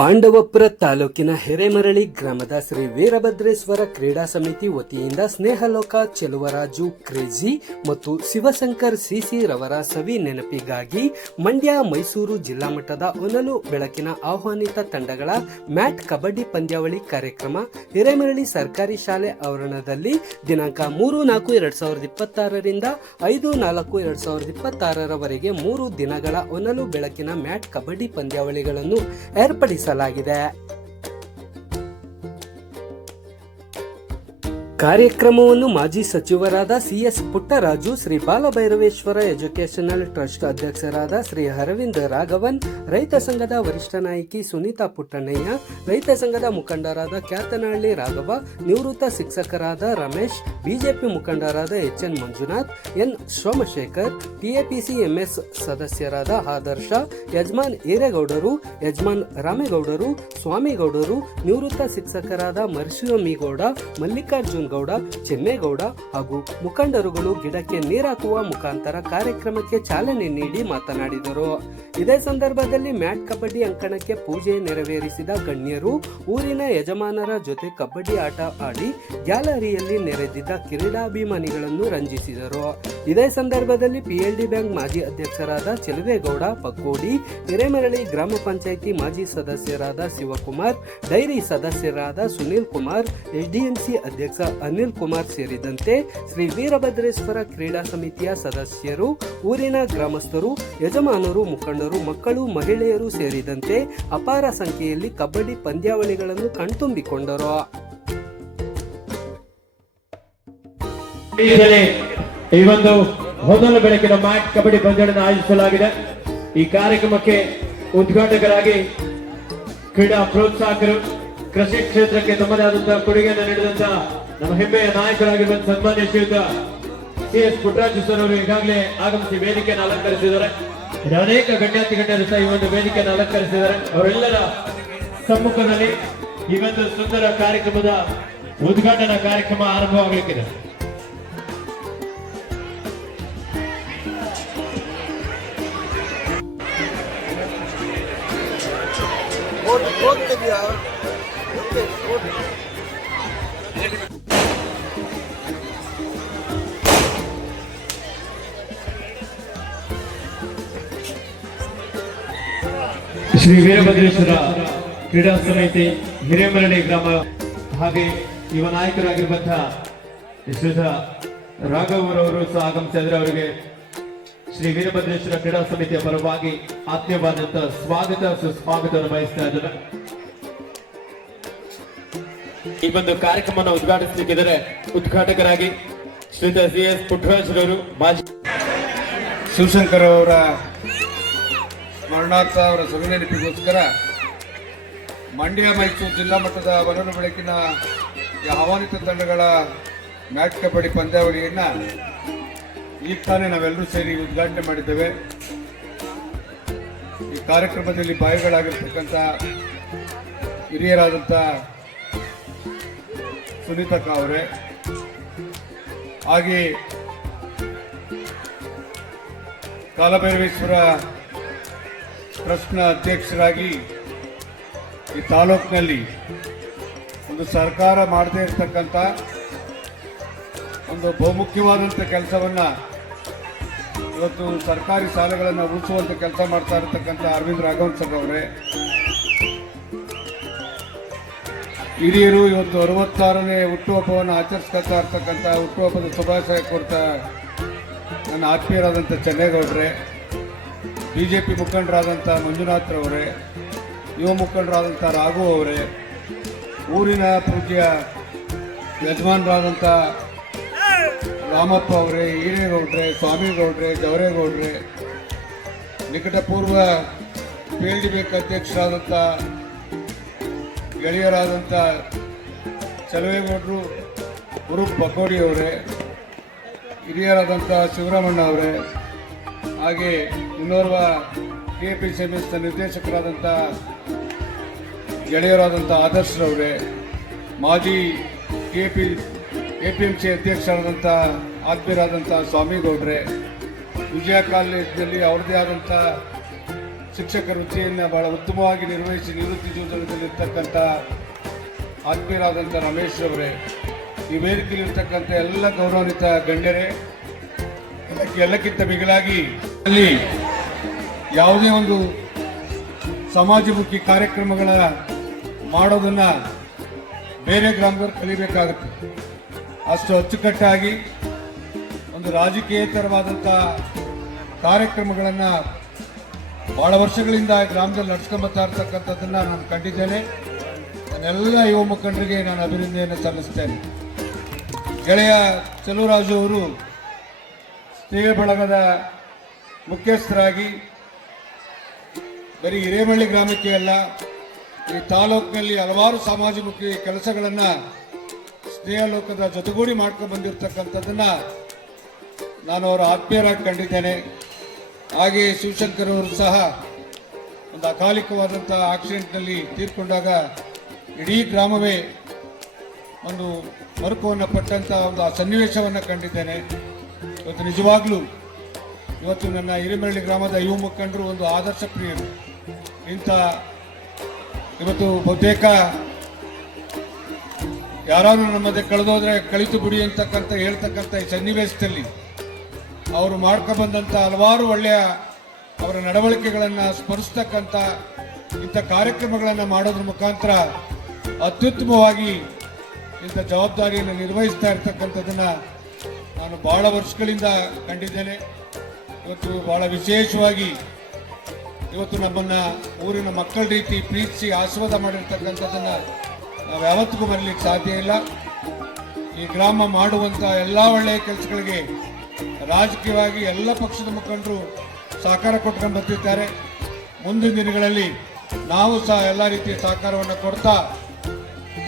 ಪಾಂಡವಪುರ ತಾಲೂಕಿನ ಹಿರೇಮರಳಿ ಗ್ರಾಮದ ಶ್ರೀ ವೀರಭದ್ರೇಶ್ವರ ಕ್ರೀಡಾ ಸಮಿತಿ ವತಿಯಿಂದ ಸ್ನೇಹಲೋಕ ಚೆಲುವರಾಜು ಕ್ರೇಜಿ ಮತ್ತು ಶಿವಶಂಕರ್ ಸಿಸಿ ರವರ ಸವಿ ನೆನಪಿಗಾಗಿ ಮಂಡ್ಯ ಮೈಸೂರು ಜಿಲ್ಲಾ ಮಟ್ಟದ ಹೊನಲು ಬೆಳಕಿನ ಆಹ್ವಾನಿತ ತಂಡಗಳ ಮ್ಯಾಟ್ ಕಬಡ್ಡಿ ಪಂದ್ಯಾವಳಿ ಕಾರ್ಯಕ್ರಮ ಹಿರೇಮರಳಿ ಸರ್ಕಾರಿ ಶಾಲೆ ಆವರಣದಲ್ಲಿ ದಿನಾಂಕ 3-4-2026 ರಿಂದ 5-4-2026 3 ದಿನಗಳ ಹೊನಲು ಬೆಳಕಿನ ಮ್ಯಾಟ್ ಕಬಡ್ಡಿ ಪಂದ್ಯಾವಳಿಗಳನ್ನು ಏರ್ಪಡಿಸಲಾಗಿದೆ. ಕಾರ್ಯಕ್ರಮವನ್ನು ಮಾಜಿ ಸಚಿವರಾದ CS Puttaraju, Shri Balabhairaveshwara educational trust ಅಧ್ಯಕ್ಷರಾದ ಶ್ರೀ ಅರವಿಂದ್ ರಾಘವನ್, ರೈತ ಸಂಘದ ವರಿಷ್ಠ ನಾಯಕಿ ಸುನೀತಾ ಪುಟ್ಟಣ್ಣಯ್ಯ, ರೈತ ಸಂಘದ ಮುಖಂಡರಾದ ಕ್ಯಾತನಹಳ್ಳಿ ರಾಘವ, ನಿವೃತ್ತ ಶಿಕ್ಷಕರಾದ ರಮೇಶ್, ಬಿಜೆಪಿ ಮುಖಂಡರಾದ HN Manjunath, N Somashekar, TAPCMS ಸದಸ್ಯರಾದ ಆದರ್ಶ, ಯಜಮಾನ್ ಈರೇಗೌಡರು, ಯಜಮಾನ್ ರಾಮೇಗೌಡರು, ಸ್ವಾಮಿಗೌಡರು, ನಿವೃತ್ತ ಶಿಕ್ಷಕರಾದ ಮರಿಸ್ವಾಮಿಗೌಡ, ಮಲ್ಲಿಕಾರ್ಜುನ್ ಗೌಡ, ಚೆನ್ನೇಗೌಡ ಹಾಗೂ ಮುಖಂಡರುಗಳು ಗಿಡಕ್ಕೆ ನೀರಾಕುವ ಮುಖಾಂತರ ಕಾರ್ಯಕ್ರಮಕ್ಕೆ ಚಾಲನೆ ನೀಡಿ ಮಾತನಾಡಿದರು. ಇದೇ ಸಂದರ್ಭದಲ್ಲಿ ಮ್ಯಾಟ್ ಕಬಡ್ಡಿ ಅಂಕಣಕ್ಕೆ ಪೂಜೆ ನೆರವೇರಿಸಿದ ಗಣ್ಯರು ಊರಿನ ಯಜಮಾನರ ಜೊತೆ ಕಬಡ್ಡಿ ಆಟ ಆಡಿ ಗ್ಯಾಲರಿಯಲ್ಲಿ ನೆರೆದಿದ್ದ ಕ್ರೀಡಾಭಿಮಾನಿಗಳನ್ನು ರಂಜಿಸಿದರು. ಇದೇ ಸಂದರ್ಭದಲ್ಲಿ ಪಿಎಲ್ಡಿ ಬ್ಯಾಂಕ್ ಮಾಜಿ ಅಧ್ಯಕ್ಷರಾದ ಚೆಲುವೇಗೌಡ ಪಕ್ಕೋಡಿ, ಹಿರೇಮರಳಿ ಗ್ರಾಮ ಪಂಚಾಯಿತಿ ಮಾಜಿ ಸದಸ್ಯರಾದ ಶಿವಕುಮಾರ್, ಡೈರಿ ಸದಸ್ಯರಾದ ಸುನೀಲ್ ಕುಮಾರ್, ಎಸ್ಡಿಎಂಸಿ ಅಧ್ಯಕ್ಷ ಅನಿಲ್ ಕುಮಾರ್ ಸೇರಿದಂತೆ ಶ್ರೀ ವೀರಭದ್ರೇಶ್ವರ ಕ್ರೀಡಾ ಸಮಿತಿಯ ಸದಸ್ಯರು, ಊರಿನ ಗ್ರಾಮಸ್ಥರು, ಯಜಮಾನರು, ಮುಖಂಡರು, ಮಕ್ಕಳು, ಮಹಿಳೆಯರು ಸೇರಿದಂತೆ ಅಪಾರ ಸಂಖ್ಯೆಯಲ್ಲಿ ಕಬಡ್ಡಿ ಪಂದ್ಯಾವಳಿಗಳನ್ನು ಕಣ್ತುಂಬಿಕೊಂಡರು. ಈ ಒಂದು ಮೊದಲ ಬೆಳಕಿನ ಮ್ಯಾಟ್ ಕಬಡ್ಡಿ ಪಂದ್ಯವನ್ನು ಆಯೋಜಿಸಲಾಗಿದೆ. ಈ ಕಾರ್ಯಕ್ರಮಕ್ಕೆ ಉದ್ಘಾಟಕರಾಗಿ ಕ್ರೀಡಾ ಪ್ರೋತ್ಸಾಹಕರು, ಕೃಷಿ ಕ್ಷೇತ್ರಕ್ಕೆ ತಮ್ಮದೇ ಆದಂತಹ ಕೊಡುಗೆಯನ್ನು ನೀಡಿದಂತಹ ನಮ್ಮ ಹೆಮ್ಮೆಯ ನಾಯಕರಾಗಿರುವ ಸನ್ಮಾನ್ಯ ಶ್ರೀಯುತ ಸಿಎಸ್ ಪುಟ್ಟರಾಜು ಸರ್ ಅವರು ಈಗಾಗಲೇ ಆಗಮಿಸಿ ವೇದಿಕೆಯನ್ನು ಅಲಂಕರಿಸಿದ್ದಾರೆ. ಅನೇಕ ಗಣ್ಯಾತಿ ಗಣ್ಯರು ಸಹ ಈ ಒಂದು ವೇದಿಕೆಯನ್ನು ಅಲಂಕರಿಸಿದ್ದಾರೆ. ಅವರೆಲ್ಲರ ಸಮ್ಮುಖದಲ್ಲಿ ಈ ಒಂದು ಸುಂದರ ಕಾರ್ಯಕ್ರಮದ ಉದ್ಘಾಟನಾ ಕಾರ್ಯಕ್ರಮ ಆರಂಭವಾಗಲಿಕ್ಕಿದೆ. ಶ್ರೀ ವೀರಭದ್ರೇಶ್ವರ ಕ್ರೀಡಾ ಸಮಿತಿ ಹಿರೇಮರಳಿ ಗ್ರಾಮ ಹಾಗೆ ಯುವ ನಾಯಕರಾಗಿರುವಂತಹ ಶ್ರೀಯುತ ರಾಘವರವರು ಸಹ ಆಗಮಿಸಿದರೆ ಅವರಿಗೆ ಶ್ರೀ ವೀರಭದ್ರೇಶ್ವರ ಕ್ರೀಡಾ ಸಮಿತಿಯ ಪರವಾಗಿ ಆತ್ಮೀಯವಾದಂತಹ ಸ್ವಾಗತ ಸುಸ್ವಾಗತವನ್ನು ಬಯಸ್ತಾ ಇದ್ದಾರೆ. ಈ ಒಂದು ಕಾರ್ಯಕ್ರಮವನ್ನು ಉದ್ಘಾಟಿಸಲಿಕ್ಕಿದ್ದಾರೆ ಉದ್ಘಾಟಕರಾಗಿ ಶ್ರೀಯುತ ಸಿಎಸ್ ಪುಟ್ಟರಾಜರವರು, ಮಾಜಿ ಶಿವಶಂಕರ್ ಅವರ ಸ್ಮರಣಾರ್ಥ ಅವರ ಸವಿನೆನಪಿಗೋಸ್ಕರ ಮಂಡ್ಯ ಮೈಸೂರು ಜಿಲ್ಲಾ ಮಟ್ಟದ ಹೊನಲು ಬೆಳಕಿನ ಆಹ್ವಾನಿತ ತಂಡಗಳ ಮ್ಯಾಟ್ ಕಬಡ್ಡಿ ಪಂದ್ಯಾವಳಿಯನ್ನು ಈಗ ತಾನೇ ನಾವೆಲ್ಲರೂ ಸೇರಿ ಉದ್ಘಾಟನೆ ಮಾಡಿದ್ದೇವೆ. ಈ ಕಾರ್ಯಕ್ರಮದಲ್ಲಿ ಭಾಗಿಗಳಾಗಿರ್ತಕ್ಕಂಥ ಹಿರಿಯರಾದಂಥ ಸುನೀತಕ್ಕ ಅವರೇ, ಹಾಗೆ ಕಾಲಭೈರವೇಶ್ವರ ಟ್ರಸ್ಟ್ನ ಅಧ್ಯಕ್ಷರಾಗಿ ಈ ತಾಲೂಕಿನಲ್ಲಿ ಒಂದು ಸರ್ಕಾರ ಮಾಡದೇ ಇರತಕ್ಕಂಥ ಒಂದು ಬಹುಮುಖ್ಯವಾದಂಥ ಕೆಲಸವನ್ನು ಇವತ್ತು ಸರ್ಕಾರಿ ಶಾಲೆಗಳನ್ನು ಉಳಿಸುವಂಥ ಕೆಲಸ ಮಾಡ್ತಾ ಇರತಕ್ಕಂಥ ಅರವಿಂದ್ ರಾಘವನ್ ಸರ್ ಅವರೇ, ಹಿರಿಯರು ಇವತ್ತು 66ನೇ ಹುಟ್ಟುಹಬ್ಬವನ್ನು ಆಚರಿಸ್ಕೊಳ್ತಾ ಇರ್ತಕ್ಕಂಥ ಹುಟ್ಟುಹಬ್ಬದ ಶುಭಾಶಯ ಕೊಡ್ತಾ ನನ್ನ ಆತ್ಮೀಯರಾದಂಥ ಚೆನ್ನೇಗೌಡ್ರೆ, ಬಿಜೆಪಿ ಮುಖಂಡರಾದಂಥ ಮಂಜುನಾಥ್ರವರೇ, ಯುವ ಮುಖಂಡರಾದಂಥ ರಾಘು ಅವರೇ, ಊರಿನ ಪೂಜ್ಯ ಯಜಮಾನರಾದಂಥ ರಾಮಪ್ಪ ಅವರೇ, ಈರೇಗೌಡ್ರೆ, ಸ್ವಾಮಿಗೌಡ್ರೆ, ಜವರೇಗೌಡ್ರೆ, ನಿಕಟಪೂರ್ವ ಪಿಎಲ್ಡಿ ಬ್ಯಾಂಕ್ ಅಧ್ಯಕ್ಷರಾದಂಥ ಗೆಳೆಯರಾದಂಥ ಚೆಲುವೇಗೌಡರು, ಉರುಪ್ ಪಕೋಡಿ ಅವರೇ, ಹಿರಿಯರಾದಂಥ ಶಿವರಾಮಣ್ಣ ಅವರೇ, ಹಾಗೆ ಇನ್ನೋರ್ವ ಕೆಪಿಸಿ ಎಂಎಸ್ ನಿರ್ದೇಶಕರಾದಂಥ ಗೆಳೆಯರಾದಂಥ ಆದರ್ಶರವರೇ, ಮಾಜಿ ಎಪಿಎಂಸಿ ಅಧ್ಯಕ್ಷರಾದಂಥ ಆತ್ಮೀಯರಾದಂಥ ಸ್ವಾಮಿಗೌಡ್ರೆ, ವಿಜಯ ಕಾಲೇಜಿನಲ್ಲಿ ಅವ್ರದ್ದೇ ಆದಂಥ ಶಿಕ್ಷಕ ವೃತ್ತಿಯನ್ನು ಬಹಳ ಉತ್ತಮವಾಗಿ ನಿರ್ವಹಿಸಿ ನಿವೃತ್ತಿ ಜೀವನದಲ್ಲಿರ್ತಕ್ಕಂಥ ಆತ್ಮೀಯರಾದಂಥ ರಮೇಶ್ ಅವರೇ, ಈ ವೇದಿಕೆಯಲ್ಲಿರ್ತಕ್ಕಂಥ ಎಲ್ಲ ಗೌರವಾನ್ವಿತ ಗಣ್ಯರೇ, ಎಲ್ಲಕ್ಕಿಂತ ಮಿಗಿಲಾಗಿ ಅಲ್ಲಿ ಯಾವುದೇ ಒಂದು ಸಮಾಜಮುಖಿ ಕಾರ್ಯಕ್ರಮಗಳ ಮಾಡೋದನ್ನ ಬೇರೆ ಗ್ರಾಮದವರು ಕಲಿಬೇಕಾಗುತ್ತೆ. ಅಷ್ಟು ಅಚ್ಚುಕಟ್ಟಾಗಿ ಒಂದು ರಾಜಕೀಯೇತರವಾದಂಥ ಕಾರ್ಯಕ್ರಮಗಳನ್ನು ಬಹಳ ವರ್ಷಗಳಿಂದ ಗ್ರಾಮದಲ್ಲಿ ನಡ್ಸ್ಕೊಂಬತ್ತಾ ಇರ್ತಕ್ಕಂಥದ್ದನ್ನ ನಾನು ಕಂಡಿದ್ದೇನೆ. ನನ್ನೆಲ್ಲ ಯುವ ಮುಖಂಡರಿಗೆ ನಾನು ಅಭಿನಂದನೆಯನ್ನು ಸಲ್ಲಿಸ್ತೇನೆ. ಗೆಳೆಯ ಚಲುವರಾಜು ಅವರು ಸ್ನೇಹ ಬಳಗದ ಮುಖ್ಯಸ್ಥರಾಗಿ ಬರೀ ಹಿರೇಮಳ್ಳಿ ಗ್ರಾಮಕ್ಕೆ ಅಲ್ಲ, ಈ ತಾಲೂಕಿನಲ್ಲಿ ಹಲವಾರು ಸಮಾಜಮುಖಿ ಕೆಲಸಗಳನ್ನು ಸ್ನೇಹ ಲೋಕದ ಜೊತೆಗೂಡಿ ಮಾಡ್ಕೊಂಡು ಬಂದಿರತಕ್ಕಂಥದ್ದನ್ನ ನಾನು ಅವರ ಆತ್ಮೀಯರಾಗಿ ಕಂಡಿದ್ದೇನೆ. ಹಾಗೆ ಶಿವಶಂಕರ್ ಅವರು ಸಹ ಒಂದು ಅಕಾಲಿಕವಾದಂಥ ಆಕ್ಸಿಡೆಂಟ್ನಲ್ಲಿ ತೀರ್ಕೊಂಡಾಗ ಇಡೀ ಗ್ರಾಮವೇ ಒಂದು ಮರುಕವನ್ನು ಪಟ್ಟಂಥ ಒಂದು ಆ ಸನ್ನಿವೇಶವನ್ನು ಕಂಡಿದ್ದೇನೆ. ಇವತ್ತು ನಿಜವಾಗ್ಲೂ ಇವತ್ತು ನನ್ನ ಹಿರೇಮರಳಿ ಗ್ರಾಮದ ಯುವ ಮುಖಂಡರು ಒಂದು ಆದರ್ಶ ಪ್ರಿಯರು. ಇಂಥ ಇವತ್ತು ಬಹುತೇಕ ಯಾರಾದ್ರೂ ನಮ್ಮದೇ ಕಳೆದೋದ್ರೆ ಕಳಿತು ಬಿಡಿ ಅಂತಕ್ಕಂಥ ಹೇಳ್ತಕ್ಕಂಥ ಈ ಸನ್ನಿವೇಶದಲ್ಲಿ ಅವರು ಮಾಡ್ಕೊಬಂದಂಥ ಹಲವಾರು ಒಳ್ಳೆಯ ಅವರ ನಡವಳಿಕೆಗಳನ್ನು ಸ್ಮರಿಸ್ತಕ್ಕಂಥ ಇಂಥ ಕಾರ್ಯಕ್ರಮಗಳನ್ನು ಮಾಡೋದ್ರ ಮುಖಾಂತರ ಅತ್ಯುತ್ತಮವಾಗಿ ಇಂಥ ಜವಾಬ್ದಾರಿಯನ್ನು ನಿರ್ವಹಿಸ್ತಾ ಇರ್ತಕ್ಕಂಥದ್ದನ್ನ ನಾನು ಬಹಳ ವರ್ಷಗಳಿಂದ ಕಂಡಿದ್ದೇನೆ. ಇವತ್ತು ಬಹಳ ವಿಶೇಷವಾಗಿ ಇವತ್ತು ನಮ್ಮನ್ನ ಊರಿನ ಮಕ್ಕಳ ರೀತಿ ಪ್ರೀತಿಸಿ ಆಶೀರ್ವಾದ ಮಾಡಿರ್ತಕ್ಕಂಥದ್ದನ್ನ ನಾವು ಯಾವತ್ತಿಗೂ ಮರೀಲಿಕ್ಕೆ ಸಾಧ್ಯ ಇಲ್ಲ. ಈ ಗ್ರಾಮ ಮಾಡುವಂಥ ಎಲ್ಲ ಒಳ್ಳೆಯ ಕೆಲಸಗಳಿಗೆ ರಾಜಕೀಯವಾಗಿ ಎಲ್ಲ ಪಕ್ಷದ ಮುಖಂಡರು ಸಹಕಾರ ಕೊಟ್ಕೊಂಡು ಬರ್ತಿದ್ದಾರೆ. ಮುಂದಿನ ದಿನಗಳಲ್ಲಿ ನಾವು ಸಹ ಎಲ್ಲ ರೀತಿಯ ಸಹಕಾರವನ್ನು ಕೊಡ್ತಾ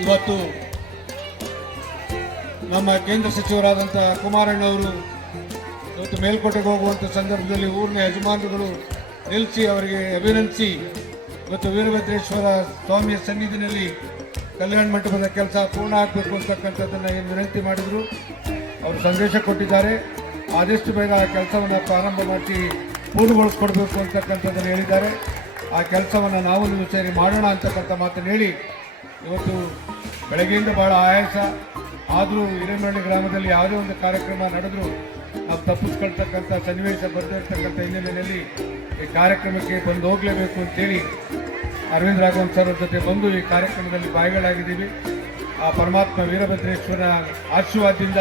ಇವತ್ತು ನಮ್ಮ ಕೇಂದ್ರ ಸಚಿವರಾದಂಥ ಕುಮಾರಣ್ಣವರು ಇವತ್ತು ಮೇಲ್ಕೋಟೆಗೆ ಹೋಗುವಂಥ ಸಂದರ್ಭದಲ್ಲಿ ಊರಿನ ಯಜಮಾನರುಗಳು ನಿಲ್ಲಿಸಿ ಅವರಿಗೆ ಅಭಿನಂದಿಸಿ ಇವತ್ತು ವೀರಭದ್ರೇಶ್ವರ ಸ್ವಾಮಿಯ ಸನ್ನಿಧಿನಲ್ಲಿ ಕಲ್ಯಾಣ ಮಂಟಪದ ಕೆಲಸ ಪೂರ್ಣ ಆಗಬೇಕು ಅಂತಕ್ಕಂಥದ್ದನ್ನು ಏನು ವಿನಂತಿ ಮಾಡಿದರು. ಅವರು ಸಂದೇಶ ಕೊಟ್ಟಿದ್ದಾರೆ. ಆದಷ್ಟು ಬೇಗ ಆ ಕೆಲಸವನ್ನು ಪ್ರಾರಂಭ ಮಾಡಿ ಪೂರ್ಣಗೊಳಿಸ್ಕೊಡ್ಬೇಕು ಅಂತಕ್ಕಂಥದ್ದನ್ನು ಹೇಳಿದ್ದಾರೆ. ಆ ಕೆಲಸವನ್ನು ನಾವು ನೀವು ಸೇರಿ ಮಾಡೋಣ ಅಂತಕ್ಕಂಥ ಮಾತನ್ನು ಹೇಳಿ ಇವತ್ತು ಬೆಳಗ್ಗೆಯಿಂದ ಭಾಳ ಆಯಾಸ ಆದರೂ ಹಿರೇಮರಳ್ಳಿ ಗ್ರಾಮದಲ್ಲಿ ಯಾವುದೇ ಒಂದು ಕಾರ್ಯಕ್ರಮ ನಡೆದರೂ ನಾವು ತಪ್ಪಿಸ್ಕೊಳ್ತಕ್ಕಂಥ ಸನ್ನಿವೇಶ ಬರ್ದಿರ್ತಕ್ಕಂಥ ಹಿನ್ನೆಲೆಯಲ್ಲಿ ಈ ಕಾರ್ಯಕ್ರಮಕ್ಕೆ ಬಂದು ಹೋಗಲೇಬೇಕು ಅಂತೇಳಿ ಅರವಿಂದ್ ರಾಘವನ್ ಸರ್ ಜೊತೆ ಬಂದು ಈ ಕಾರ್ಯಕ್ರಮದಲ್ಲಿ ಭಾಗಿಗಳಾಗಿದ್ದೀವಿ. ಆ ಪರಮಾತ್ಮ ವೀರಭದ್ರೇಶ್ವರ ಆಶೀರ್ವಾದದಿಂದ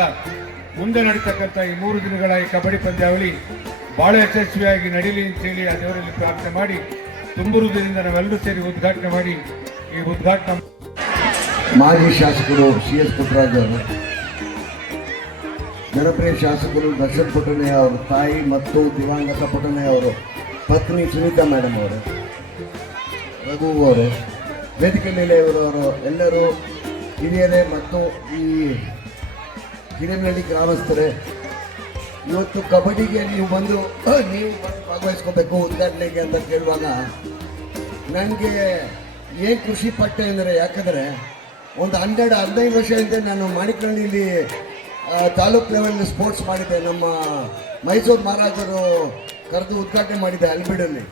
ಮುಂದೆ ನಡೀತಕ್ಕಂಥ ಈ 3 ದಿನಗಳ ಈ ಕಬಡ್ಡಿ ಪಂದ್ಯಾವಳಿ ಬಹಳ ಯಶಸ್ವಿಯಾಗಿ ನಡೀಲಿ ಅಂತೇಳಿ ಆ ದೇವರಲ್ಲಿ ಪ್ರಾರ್ಥನೆ ಮಾಡಿ ತುಂಬುರುವುದರಿಂದ ನಾವೆಲ್ಲರೂ ಸೇರಿ ಉದ್ಘಾಟನೆ ಮಾಡಿ ಈ ಉದ್ಘಾಟನಾ ಮಾಜಿ ಶಾಸಕರು CS ಪುಟ್ಟರಾಜು ಅವರು, ಜನಪ್ರಿಯ ಶಾಸಕರು ದರ್ಶನ್ ಪುಟ್ಟಣ್ಣಯ್ಯ ಅವರು ತಾಯಿ ಮತ್ತು ದಿವಂಗತ ಪುಟ್ಟಣ್ಣಯ್ಯ ಅವರು ಪತ್ನಿ ಸುನೀತಾ ಮೇಡಮ್ ಅವರು, ರಘು ಅವರು, ವೇದಿಕೆ ಮೇಲೆ ಇವರವರು ಎಲ್ಲರೂ ಹಿರಿಯರೇ ಮತ್ತು ಈ ಹಿರೇಮರಳ್ಳಿ ಗ್ರಾಮಸ್ಥರೇ, ಇವತ್ತು ಕಬಡ್ಡಿಗೆ ನೀವು ಬಂದು ಭಾಗವಹಿಸ್ಕೋಬೇಕು ಉದ್ಘಾಟನೆಗೆ ಅಂತ ಕೇಳುವಾಗ ನನಗೆ ಏನು ಖುಷಿ ಪಟ್ಟೆ ಅಂದರೆ, ಯಾಕಂದರೆ ಒಂದು 15 ವರ್ಷದಿಂದ ನಾನು ಮಾಣಿಕನಹಳ್ಳಿಲಿ ತಾಲೂಕ್ ಲೆವೆಲ್ ಸ್ಪೋರ್ಟ್ಸ್ ಮಾಡಿದ್ದೆ. ನಮ್ಮ ಮೈಸೂರು ಮಹಾರಾಜರು ಕರೆದು ಉದ್ಘಾಟನೆ ಮಾಡಿದ್ದೆ ಅಲ್ಬಿಡಲ್ಲಿ.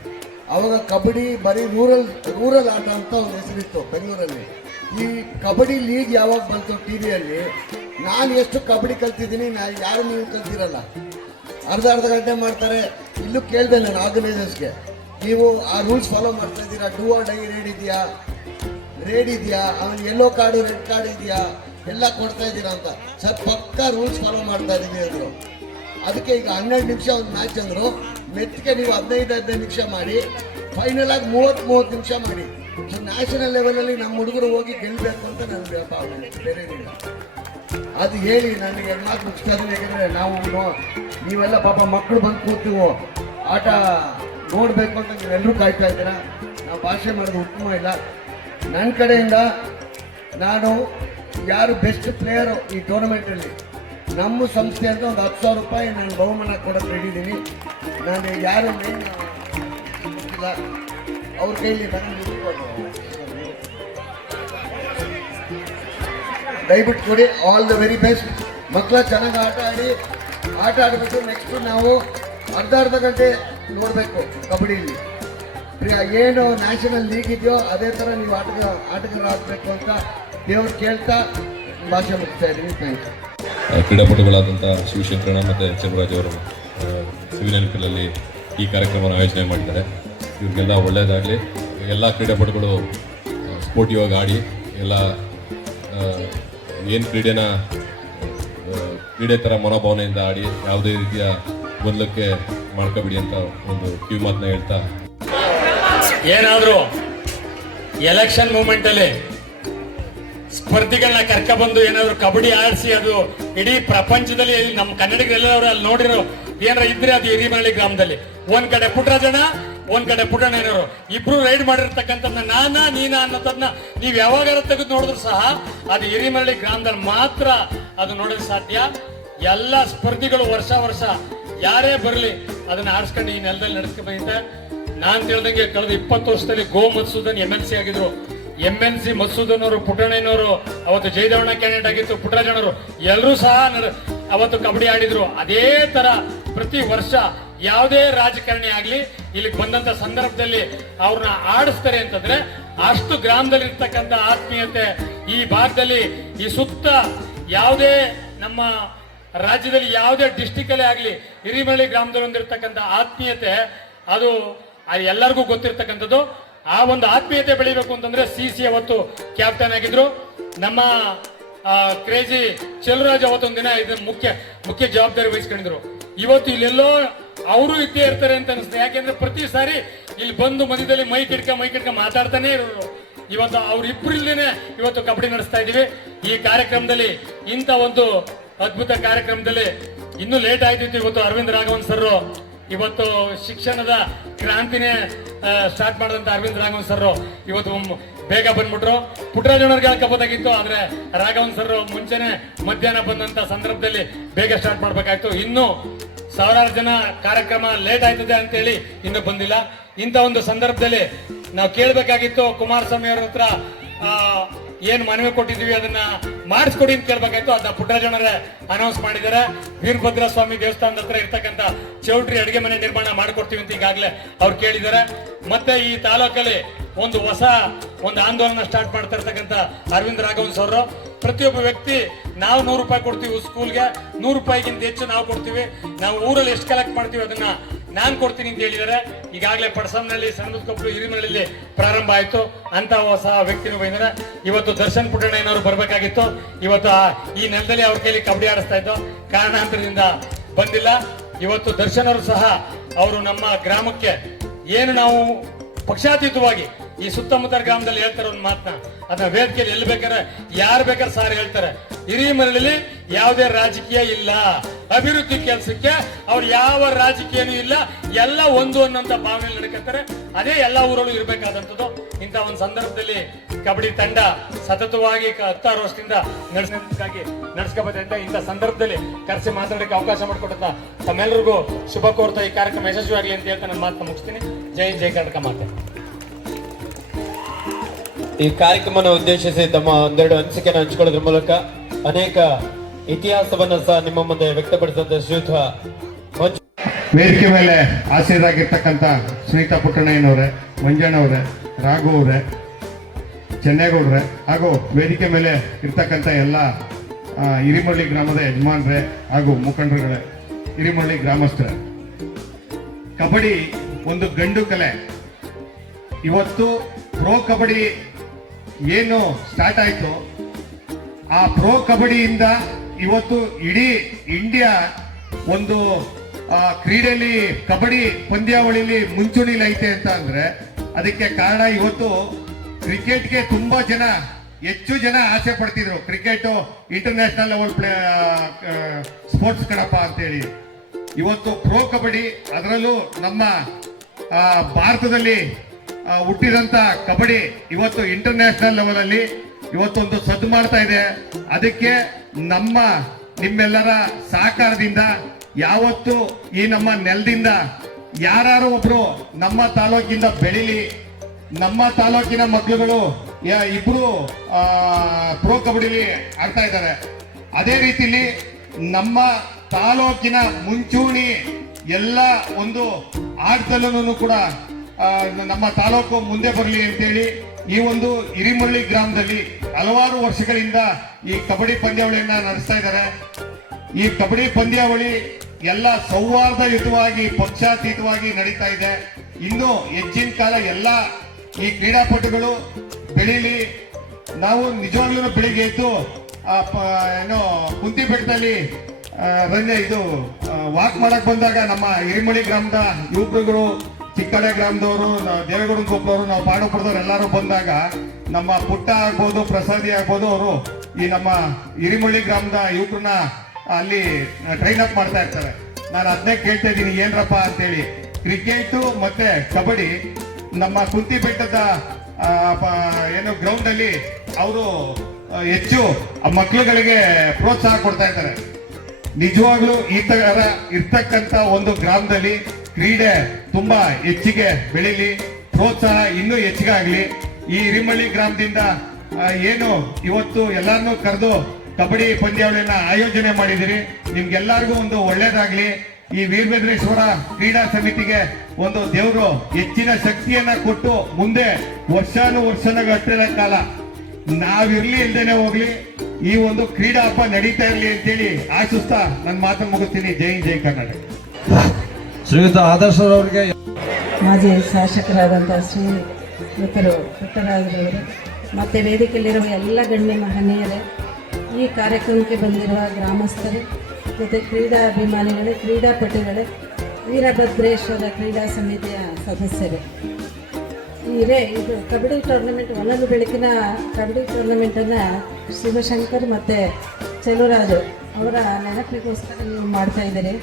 ಆವಾಗ ಕಬಡ್ಡಿ ಬರೀ ರೂರಲ್ ಆಟ ಅಂತ ಒಂದು ಹೆಸರಿತ್ತು ಬೆಂಗಳೂರಲ್ಲಿ. ಈ ಕಬಡ್ಡಿ ಲೀಗ್ ಯಾವಾಗ ಬಂತು ಟಿ ವಿಯಲ್ಲಿ, ನಾನು ಎಷ್ಟು ಕಬಡ್ಡಿ ಕಲ್ತಿದ್ದೀನಿ, ಯಾರು ನೀವು ಕಲ್ತಿರಲ್ಲ. ಅರ್ಧ ಗಂಟೆ ಮಾಡ್ತಾರೆ. ಇಲ್ಲೂ ಕೇಳಿದೆ ನಾನು ಆರ್ಗನೈಸರ್ಸ್ಗೆ, ನೀವು ಆ ರೂಲ್ಸ್ ಫಾಲೋ ಮಾಡ್ತಾ ಇದ್ದೀರಾ? ಡೂ ಆರ್ ಡೈ ರೇಡ್ ಇದೆಯಾ, ಆಮೇಲೆ ಯೆಲ್ಲೋ ಕಾರ್ಡು ರೆಡ್ ಕಾರ್ಡ್ ಇದೆಯಾ, ಎಲ್ಲ ಕೊಡ್ತಾ ಇದ್ದೀರಾ ಅಂತ. ಸರ್ ಪಕ್ಕಾ ರೂಲ್ಸ್ ಫಾಲೋ ಮಾಡ್ತಾ ಇದ್ದೀವಿ ಅಂದರು. ಅದಕ್ಕೆ ಈಗ 12 ನಿಮಿಷ ಒಂದು ಮ್ಯಾಚ್ ಅಂದರು. ಮೆತ್ತಿಗೆ ನೀವು 15 ನಿಮಿಷ ಮಾಡಿ, ಫೈನಲ್ ಆಗಿ 30 ನಿಮಿಷ ಮಾಡಿ. ಸೊ ನ್ಯಾಷನಲ್ ಲೆವೆಲಲ್ಲಿ ನಮ್ಮ ಹುಡುಗರು ಹೋಗಿ ಗೆಲ್ಲಬೇಕು ಅಂತ ನನಗೆ ಭಾವನೆ, ಬೇರೆ ಏನಿಲ್ಲ. ಅದು ಹೇಳಿ ನನಗೆ 2 ಮಾತು ಮುಗಿಸ್ತಾ ಇದ್ದೀನಿ. ಯಾಕೆಂದರೆ ನೀವೆಲ್ಲ ಪಾಪ ಮಕ್ಕಳು ಬಂದು ಕೂತು ಆಟ ನೋಡಬೇಕು ಅಂತ ನೀವೆಲ್ಲರೂ ಕಾಯ್ತಾ ಇದ್ದೀರಾ. ನಾವು ಭಾಷೆ ಮಾಡೋದು ಉತ್ತಮ ಇಲ್ಲ. ನನ್ನ ಕಡೆಯಿಂದ ನಾನು ಯಾರು ಬೆಸ್ಟ್ ಪ್ಲೇಯರು ಈ ಟೂರ್ನಮೆಂಟಲ್ಲಿ ನಮ್ಮ ಸಂಸ್ಥೆಯಿಂದ ಒಂದು 10,000 ರೂಪಾಯಿ ನಾನು ಬಹುಮಾನ ಕೊಡೋಕ್ಕೆ ರೆಡಿದ್ದೀನಿ. ನಾನು ಯಾರು ಮೇನ್ ಗೊತ್ತಿಲ್ಲ ಅವ್ರ ಕೈಲಿ ದಯವಿಟ್ಟು ಕೊಡಿ. All the very best. ಮಕ್ಕಳ ಚೆನ್ನಾಗಿ ಆಟ ಆಡಬೇಕು. ನೆಕ್ಸ್ಟು ನಾವು ಅರ್ಧ ಗಂಟೆ ನೋಡಬೇಕು ಕಬಡ್ಡಿಯಲ್ಲಿ. ಏನು ನ್ಯಾಷನಲ್ ಲೀಗ್ ಇದೆಯೋ ಅದೇ ಥರ ನೀವು ಆಟಗಾರರಾಗಬೇಕು ಅಂತ ದೇವ್ರು ಕೇಳ್ತಾ ಭಾಷೆ ಮುಗಿಸ್ತಾ ಇದ್ದೀನಿ. Thank you. ಕ್ರೀಡಾಪಟುಗಳಾದಂಥ ಶಿವಶಂಕರಣ್ಣ ಮತ್ತು ಚಂದ್ರರಾಜ್ ಅವರು ಸಿವಿಲ್ ನೆನಪಿನಲ್ಲಿ ಈ ಕಾರ್ಯಕ್ರಮವನ್ನು ಆಯೋಜನೆ ಮಾಡಿದ್ದಾರೆ. ಇವ್ರಿಗೆಲ್ಲ ಒಳ್ಳೆಯದಾಗಲಿ. ಎಲ್ಲ ಕ್ರೀಡಾಪಟುಗಳು ಸ್ಪೋರ್ಟಿವ್ ಆಗಿ ಆಡಿ ಎಲ್ಲ ಏನು ಕ್ರೀಡೆ ಥರ ಮನೋಭಾವನೆಯಿಂದ ಆಡಿ ಯಾವುದೇ ರೀತಿಯ ಗೊಂದಲಕ್ಕೆ ಮಾಡ್ಕೋಬಿಡಿ ಅಂತ ಒಂದು ಕಿವಿ ಮಾತನ್ನ ಹೇಳ್ತಾ, ಏನಾದರೂ ಎಲೆಕ್ಷನ್ ಮೂಮೆಂಟಲ್ಲಿ ಸ್ಪರ್ಧಿಗಳನ್ನ ಕರ್ಕೊಬಂದು ಏನಾದ್ರು ಕಬಡ್ಡಿ ಆಡಿಸಿ ಅದು ಇಡೀ ಪ್ರಪಂಚದಲ್ಲಿ ನಮ್ಮ ಕನ್ನಡಿಗರೆಲ್ಲರೂ ಅಲ್ಲಿ ನೋಡಿರೋ ಏನಾರ ಇದ್ರೆ ಅದು ಹಿರಿಮರಳಿ ಗ್ರಾಮದಲ್ಲಿ ಒಂದ್ ಕಡೆ ಪುಟ್ಟರಾಜಣ್ಣ, ಒಂದ್ ಕಡೆ ಪುಟ್ಟಣ್ಣನವರು ಇಬ್ರು ರೈಡ್ ಮಾಡಿರ್ತಕ್ಕಂಥದ್ದನ್ನ ನಾನಾ ನೀನಾ ಅನ್ನೋದನ್ನ ನೀವ್ ಯಾವಾಗಾರ ತೆಗೆದು ನೋಡಿದ್ರು ಸಹ ಅದು ಹಿರಿಮರಳಿ ಗ್ರಾಮದಲ್ಲಿ ಮಾತ್ರ ಅದು ನೋಡಲು ಸಾಧ್ಯ. ಎಲ್ಲ ಸ್ಪರ್ಧಿಗಳು ವರ್ಷ ಯಾರೇ ಬರಲಿ ಅದನ್ನ ಆಡಿಸ್ಕೊಂಡು ಈ ನೆಲದಲ್ಲಿ ನಡೆಸ್ಕೊಂಡು ಬಂದಿದ್ದೆ. ನಾನ್ ತಿಳಿದಂಗೆ ಕಳೆದ 20 ವರ್ಷದಲ್ಲಿ ಗೋ ಮಧುಸೂದನ್ MLC ಆಗಿದ್ರು. MLC ಮಧುಸೂದನ್ ಅವರು, ಪುಟ್ಟಣ್ಣನವರು, ಅವತ್ತು ಜಯದೇವಣ್ಣ ಕ್ಯಾಂಡಿಡೇಟ್ ಆಗಿತ್ತು, ಪುಟ್ಟರಾಜಣ್ಣವರು ಎಲ್ಲರೂ ಸಹ ಅವತ್ತು ಕಬಡ್ಡಿ ಆಡಿದ್ರು. ಅದೇ ತರ ಪ್ರತಿ ವರ್ಷ ಯಾವುದೇ ರಾಜಕಾರಣಿ ಆಗ್ಲಿ ಇಲ್ಲಿಗೆ ಬಂದಂತ ಸಂದರ್ಭದಲ್ಲಿ ಅವ್ರನ್ನ ಆಡಿಸ್ತಾರೆ ಅಂತಂದ್ರೆ ಅಷ್ಟು ಗ್ರಾಮದಲ್ಲಿ ಇರ್ತಕ್ಕಂಥ ಆತ್ಮೀಯತೆ ಈ ಭಾಗದಲ್ಲಿ ಈ ಸುತ್ತ ಯಾವುದೇ ನಮ್ಮ ರಾಜ್ಯದಲ್ಲಿ ಯಾವುದೇ ಡಿಸ್ಟಿಕ್ ಅಲ್ಲೇ ಆಗ್ಲಿ ಹಿರಿಮರಳಿ ಗ್ರಾಮದಲ್ಲಿ ಹೊಂದಿರತಕ್ಕಂಥ ಆತ್ಮೀಯತೆ ಅದು ಎಲ್ಲರಿಗೂ ಗೊತ್ತಿರ್ತಕ್ಕಂಥದ್ದು. ಆ ಒಂದು ಆತ್ಮೀಯತೆ ಬೆಳಿಬೇಕು ಅಂತಂದ್ರೆ CC ಅವತ್ತು ಕ್ಯಾಪ್ಟನ್ ಆಗಿದ್ರು. ನಮ್ಮ ಕ್ರೇಜಿ ಚೆಲುವರಾಜ್ ಅವತ್ತೊಂದಿನ ಇದನ್ನ ಮುಖ್ಯ ಜವಾಬ್ದಾರಿ ವಹಿಸ್ಕೊಂಡಿದ್ರು. ಇವತ್ತು ಇಲ್ಲೆಲ್ಲೋ ಅವರು ಇದ್ದೇ ಇರ್ತಾರೆ ಅಂತ ಅನಿಸ್ತದೆ. ಯಾಕೆಂದ್ರೆ ಪ್ರತಿ ಸಾರಿ ಇಲ್ಲಿ ಬಂದು ಮಧ್ಯದಲ್ಲಿ ಮೈಕ್ ಹಿಡ್ಕ ಮಾತಾಡ್ತಾನೆ ಇರೋರು. ಇವತ್ತು ಅವ್ರಿಬ್ರು ಇಲ್ದೇನೆ ಇವತ್ತು ಕಬಡ್ಡಿ ನಡೆಸ್ತಾ ಇದೀವಿ. ಈ ಕಾರ್ಯಕ್ರಮದಲ್ಲಿ ಇಂಥ ಒಂದು ಅದ್ಭುತ ಕಾರ್ಯಕ್ರಮದಲ್ಲಿ ಇನ್ನೂ ಲೇಟ್ ಆಯ್ತಿತ್ತು. ಇವತ್ತು ಅರವಿಂದ್ ರಾಘವನ್ ಸರ್ ಇವತ್ತು ಶಿಕ್ಷಣದ ಕ್ರಾಂತಿನೇ ಸ್ಟಾರ್ಟ್ ಮಾಡಿದಂತ ಅರವಿಂದ್ ರಾಘವನ್ ಸರ್ ಇವತ್ತು ಬೇಗ ಬಂದ್ಬಿಟ್ರು. ಪುಟ್ಟರಾಜಣ್ಣವ್ರಿಗೆ ಹಾಕಬಹುದಾಗಿತ್ತು, ಆದ್ರೆ ರಾಘವನ್ ಸರ್ ಮುಂಚೆನೆ ಮಧ್ಯಾಹ್ನ ಬಂದಂತ ಸಂದರ್ಭದಲ್ಲಿ ಬೇಗ ಸ್ಟಾರ್ಟ್ ಮಾಡ್ಬೇಕಾಯ್ತು. ಇನ್ನು ಸಾವಿರಾರು ಜನ ಕಾರ್ಯಕ್ರಮ ಲೇಟ್ ಆಯ್ತದೆ ಅಂತೇಳಿ ಇನ್ನು ಬಂದಿಲ್ಲ. ಇಂಥ ಒಂದು ಸಂದರ್ಭದಲ್ಲಿ ನಾವು ಕೇಳ್ಬೇಕಾಗಿತ್ತು ಕುಮಾರಸ್ವಾಮಿ ಅವ್ರ ಹತ್ರ ಏನ್ ಮನವಿ ಕೊಟ್ಟಿದ್ವಿ ಅದನ್ನ ಮಾಡಿಸ್ಕೊಡಿ ಅಂತ ಕೇಳ್ಬೇಕಾಯ್ತು. ಅದನ್ನ ಪುಟ್ಟರಾಜಣ್ಣರೇ ಅನೌನ್ಸ್ ಮಾಡಿದ್ದಾರೆ. ವೀರಭದ್ರ ಸ್ವಾಮಿ ದೇವಸ್ಥಾನದ ಹತ್ರ ಇರ್ತಕ್ಕಂಥ ಚೌಟ್ರಿ ಅಡಿಗೆ ಮನೆ ನಿರ್ಮಾಣ ಮಾಡ್ಕೊಡ್ತೀವಿ ಅಂತ ಈಗಾಗಲೇ ಅವ್ರು ಕೇಳಿದ್ದಾರೆ. ಮತ್ತೆ ಈ ತಾಲೂಕಲ್ಲಿ ಒಂದು ಹೊಸ ಆಂದೋಲನ ಸ್ಟಾರ್ಟ್ ಮಾಡ್ತಾ ಇರ್ತಕ್ಕಂಥ ಅರವಿಂದ್ ರಾಘವನ್ ಸರ್, ಪ್ರತಿಯೊಬ್ಬ ವ್ಯಕ್ತಿ ನಾವು 100 ರೂಪಾಯಿ ಕೊಡ್ತೀವಿ ಸ್ಕೂಲ್ಗೆ, 100 ರೂಪಾಯಿಗಿಂತ ಹೆಚ್ಚು ನಾವು ಕೊಡ್ತೀವಿ, ನಾವು ಊರಲ್ಲಿ ಎಷ್ಟು ಕಲೆಕ್ಟ್ ಮಾಡ್ತೀವಿ ಅದನ್ನ ನಾನ್ ಕೊಡ್ತೀನಿ ಅಂತ ಹೇಳಿದ್ದಾರೆ. ಈಗಾಗಲೇ ಪಡಸಂನಲ್ಲಿ, ಸಣ್ಣಕೊಪ್ಪಲು, ಹಿರಿಮರಳಿಲಿ ಪ್ರಾರಂಭ ಆಯ್ತು. ಅಂತ ಹೊಸ ವ್ಯಕ್ತಿನೂ ಬಂದಿದ್ದಾರೆ. ಇವತ್ತು ದರ್ಶನ್ ಪುಟ್ಟಣ್ಣನವರು ಬರ್ಬೇಕಾಗಿತ್ತು. ಇವತ್ತು ಈ ನೆಲದಲ್ಲಿ ಅವ್ರ ಕೈಲಿ ಕಬಡ್ಡಿ ಆಡಿಸ್ತಾ ಇತ್ತು, ಕಾರಣಾಂತರದಿಂದ ಬಂದಿಲ್ಲ. ಇವತ್ತು ದರ್ಶನ್ ಅವರು ಸಹ ಅವರು ನಮ್ಮ ಗ್ರಾಮಕ್ಕೆ ಏನು ನಾವು ಪಕ್ಷಾತೀತವಾಗಿ ಈ ಸುತ್ತಮುತ್ತ ಗ್ರಾಮದಲ್ಲಿ ಹೇಳ್ತಾರೆ ಒಂದು ಮಾತನ್ನ, ಅದನ್ನ ವೇದಿಕೆಯಲ್ಲಿ ಎಲ್ಲಿ ಬೇಕಾದ್ರೆ ಯಾರು ಬೇಕಾದ್ರೆ ಸಾರ್ ಹೇಳ್ತಾರೆ, ಹಿರಿಮರಳಿಲಿ ಯಾವುದೇ ರಾಜಕೀಯ ಇಲ್ಲ, ಅಭಿವೃದ್ಧಿ ಕೆಲಸಕ್ಕೆ ಅವ್ರು ಯಾವ ರಾಜಕೀಯನೂ ಇಲ್ಲ, ಎಲ್ಲ ಒಂದು ಅನ್ನೋಂಥ ಭಾವನೆಯಲ್ಲಿ ನಡ್ಕೊತಾರೆ. ಅದೇ ಎಲ್ಲ ಊರಲ್ಲೂ ಇರಬೇಕಾದಂಥದ್ದು. ಇಂಥ ಒಂದು ಸಂದರ್ಭದಲ್ಲಿ ಕಬಡ್ಡಿ ತಂಡ ಸತತವಾಗಿ 16 ವರ್ಷದಿಂದ ನಡೆಸ್ಕೋಬೋದಂತ ಇಂಥ ಸಂದರ್ಭದಲ್ಲಿ ಕರೆಸಿ ಮಾತಾಡೋಕೆ ಅವಕಾಶ ಮಾಡಿಕೊಟ್ಟಂತ ತಮ್ಮೆಲ್ಲರಿಗೂ ಶುಭ ಕೋರ್ತಾ ಈ ಕಾರ್ಯಕ್ರಮ ಯಶಸ್ವಿಯಾಗಲಿ ಅಂತ ಹೇಳ್ತಾ ನನ್ನ ಮಾತನ್ನ ಮುಗಿಸ್ತೀನಿ. ಜೈ ಕರ್ನಾಟಕ ಮಾತೆ. ಈ ಕಾರ್ಯಕ್ರಮನ ಉದ್ದೇಶಿಸಿ ತಮ್ಮ ಒಂದೆರಡು ಅನಿಸಿಕೆಯನ್ನು ಹಂಚಿಕೊಳ್ಳೋದ್ರ ಮೂಲಕ ಅನೇಕ ಇತಿಹಾಸವನ್ನು ಸಹ ನಿಮ್ಮ ಮುಂದೆ ವ್ಯಕ್ತಪಡಿಸಿದ ಶ್ರೀಯುತ ವೇದಿಕೆ ಮೇಲೆ ಆಸೀನರಾಗಿರ್ತಕ್ಕಂಥ ಶ್ರೀಯುತ ಪುಟ್ಟಣ್ಣಯ್ಯನವರೇ, ಮಂಜಣ್ಣವರೇ, ರಾಘು ಅವರೇ, ಚೆನ್ನೇಗೌಡ್ರೆ ಹಾಗೂ ವೇದಿಕೆ ಮೇಲೆ ಇರ್ತಕ್ಕಂಥ ಎಲ್ಲ ಹಿರಿಮರಳಿ ಗ್ರಾಮದ ಯಜಮಾನ್ರೆ ಹಾಗೂ ಮುಖಂಡರುಗಳೇ, ಹಿರಿಮರಳಿ ಗ್ರಾಮಸ್ಥರೇ, ಕಬಡ್ಡಿ ಒಂದು ಗಂಡು ಕಲೆ. ಇವತ್ತು ಪ್ರೋ ಕಬಡ್ಡಿ ಏನು ಸ್ಟಾರ್ಟ್ ಆಯ್ತು, ಆ ಪ್ರೋ ಕಬಡ್ಡಿಯಿಂದ ಇವತ್ತು ಇಡೀ ಇಂಡಿಯಾ ಒಂದು ಕ್ರೀಡೆಯಲ್ಲಿ ಕಬಡ್ಡಿ ಪಂದ್ಯಾವಳಿಲಿ ಮುಂಚೂಣಿಲಿ ಐತೆ ಅಂತ ಅಂದ್ರೆ ಅದಕ್ಕೆ ಕಾರಣ ಇವತ್ತು ಕ್ರಿಕೆಟ್ಗೆ ತುಂಬಾ ಹೆಚ್ಚು ಜನ ಆಸೆ ಪಡ್ತಿದ್ರು. ಕ್ರಿಕೆಟ್ ಇಂಟರ್ನ್ಯಾಷನಲ್ ಲೆವೆಲ್ ಸ್ಪೋರ್ಟ್ಸ್ ಕಣಪ್ಪ ಅಂತೇಳಿ ಇವತ್ತು ಪ್ರೋ ಕಬಡ್ಡಿ, ಅದರಲ್ಲೂ ನಮ್ಮ ಭಾರತದಲ್ಲಿ ಹುಟ್ಟಿದಂತ ಕಬಡ್ಡಿ ಇವತ್ತು ಇಂಟರ್ನ್ಯಾಷನಲ್ ಲೆವೆಲ್ ಅಲ್ಲಿ ಇವತ್ತೊಂದು ಸದ್ದು ಮಾಡ್ತಾ ಇದೆ. ಅದಕ್ಕೆ ನಿಮ್ಮೆಲ್ಲರ ಸಹಕಾರದಿಂದ ಯಾವತ್ತು ಈ ನಮ್ಮ ನೆಲದಿಂದ ಯಾರು ಒಬ್ರು ನಮ್ಮ ತಾಲೂಕಿಂದ ಬೆಳಿಲಿ, ನಮ್ಮ ತಾಲೂಕಿನ ಮಕ್ಕಳುಗಳು ಇಬ್ರು ಪ್ರೋ ಕಬಡ್ಡಿಲಿ ಆಡ್ತಾ ಇದ್ದಾರೆ. ಅದೇ ರೀತಿಲಿ ನಮ್ಮ ತಾಲೂಕಿನ ಮುಂಚೂಣಿ ಎಲ್ಲ ಒಂದು ಆಟದಲ್ಲೂ ಕೂಡ ನಮ್ಮ ತಾಲೂಕು ಮುಂದೆ ಬರಲಿ ಅಂತೇಳಿ ಈ ಒಂದು ಹಿರಿಮಳ್ಳಿ ಗ್ರಾಮದಲ್ಲಿ ಹಲವಾರು ವರ್ಷಗಳಿಂದ ಈ ಕಬಡ್ಡಿ ಪಂದ್ಯಾವಳಿಯನ್ನ ನಡೆಸ್ತಾ ಇದ್ದಾರೆ. ಈ ಕಬಡ್ಡಿ ಪಂದ್ಯಾವಳಿ ಎಲ್ಲ ಸೌಹಾರ್ದಯುತವಾಗಿ ಪಕ್ಷಾತೀತವಾಗಿ ನಡೀತಾ ಇದೆ. ಇನ್ನು ಹೆಚ್ಚಿನ ಕಾಲ ಎಲ್ಲ ಈ ಕ್ರೀಡಾಪಟುಗಳು ಬೆಳೀಲಿ. ನಾವು ನಿಜವಾಗ್ಲೂ ಬೆಳಿಗ್ಗೆ ಎದ್ದು ಏನೋ ಕುಂತಿ ಬೆಟ್ಟದಲ್ಲಿ ವಾಕ್ ಮಾಡಕ್ ಬಂದಾಗ ನಮ್ಮ ಹಿರಿಮಳ್ಳಿ ಗ್ರಾಮದ ಯುವಕರುಗಳು, ಚಿಕ್ಕಡೆ ಗ್ರಾಮದವರು, ದೇವೇಗೌಡ ಕೊಪ್ಪಳವರು, ನಾವು ಪಾಂಡವಪುರದವ್ರು ಎಲ್ಲರೂ ಬಂದಾಗ ನಮ್ಮ ಪುಟ್ಟ ಆಗ್ಬೋದು, ಪ್ರಸಾದಿ ಆಗ್ಬೋದು, ಅವರು ಈ ನಮ್ಮ ಹಿರಿಮಳ್ಳಿ ಗ್ರಾಮದ ಯುವಕರನ್ನ ಅಲ್ಲಿ ಟ್ರೈನ್ ಅಪ್ ಮಾಡ್ತಾ ಇರ್ತಾರೆ. ನಾನು ಅದನ್ನೇ ಕೇಳ್ತಾ ಇದ್ದೀನಿ, ಏನ್ರಪ್ಪ ಅಂತೇಳಿ. ಕ್ರಿಕೆಟ್ ಮತ್ತೆ ಕಬಡ್ಡಿ ನಮ್ಮ ಕುಂತಿ ಬೆಟ್ಟದ ಏನು ಗ್ರೌಂಡ್ ಅಲ್ಲಿ ಅವರು ಹೆಚ್ಚು ಮಕ್ಕಳುಗಳಿಗೆ ಪ್ರೋತ್ಸಾಹ ಕೊಡ್ತಾ ಇದ್ದಾರೆ. ನಿಜವಾಗ್ಲೂ ಈ ತರ ಇರ್ತಕ್ಕಂತ ಒಂದು ಗ್ರಾಮದಲ್ಲಿ ಕ್ರೀಡೆ ತುಂಬಾ ಹೆಚ್ಚಿಗೆ ಬೆಳೀಲಿ, ಪ್ರೋತ್ಸಾಹ ಇನ್ನೂ ಹೆಚ್ಚಿಗೆ ಆಗ್ಲಿ. ಈ ಹಿರಿಮಳ್ಳಿ ಗ್ರಾಮದಿಂದ ಏನು ಇವತ್ತು ಎಲ್ಲಾರನ್ನೂ ಕರೆದು ಕಬಡ್ಡಿ ಪಂದ್ಯಾವಳಿಯನ್ನ ಆಯೋಜನೆ ಮಾಡಿದಿರಿ, ನಿಮ್ಗೆಲ್ಲರಿಗೂ ಒಂದು ಒಳ್ಳೇದಾಗ್ಲಿ. ಈ ವೀರಭದ್ರೇಶ್ವರ ಕ್ರೀಡಾ ಸಮಿತಿಗೆ ಒಂದು ದೇವರು ಹೆಚ್ಚಿನ ಶಕ್ತಿಯನ್ನ ಕೊಟ್ಟು ಮುಂದೆ ವರ್ಷಾನುಗಟ್ಟಲೆ ಕಾಲ ನಾವಿರ್ಲಿ ಇಲ್ದೇನೆ ಹೋಗ್ಲಿ, ಈ ಒಂದು ಕ್ರೀಡಾ ಹಬ್ಬ ನಡೀತಾ ಇರ್ಲಿ ಅಂತೇಳಿ ಆಶಿಸ್ತಾ ನನ್ನ ಮಾತನ್ನು ಮುಗಿಸ್ತೀನಿ. ಜೈ ಜೈ ಕರ್ನಾಟಕ. ಶ್ರೀಯುತ ಆದರ್ಶರವರಿಗೆ ಮಾಜಿ ಶಾಸಕರಾದಂಥ ಶ್ರೀಯುತರು ಪುಟ್ಟರಾಜರವರು ಮತ್ತು ವೇದಿಕೆಯಲ್ಲಿರುವ ಎಲ್ಲ ಗಣ್ಯ ಮಹನೀಯರೇ, ಈ ಕಾರ್ಯಕ್ರಮಕ್ಕೆ ಬಂದಿರುವ ಗ್ರಾಮಸ್ಥರು ಮತ್ತು ಕ್ರೀಡಾ ಅಭಿಮಾನಿಗಳೇ, ಕ್ರೀಡಾಪಟುಗಳೇ, ವೀರಭದ್ರೇಶ್ವರ ಕ್ರೀಡಾ ಸಮಿತಿಯ ಸದಸ್ಯರೇ, ಇದು ಕಬಡ್ಡಿ ಟೂರ್ನಮೆಂಟ್ ಹೊನ್ನಲು ಬೆಳಕಿನ ಕಬಡ್ಡಿ ಟೂರ್ನಮೆಂಟನ್ನು ಶಿವಶಂಕರ್ ಮತ್ತು ಚೆಲುವರಾಜು ಅವರ ನೆನಪಿಗೋಸ್ಕರ ನೀವು ಮಾಡ್ತಾ ಇದ್ದೀರಿ.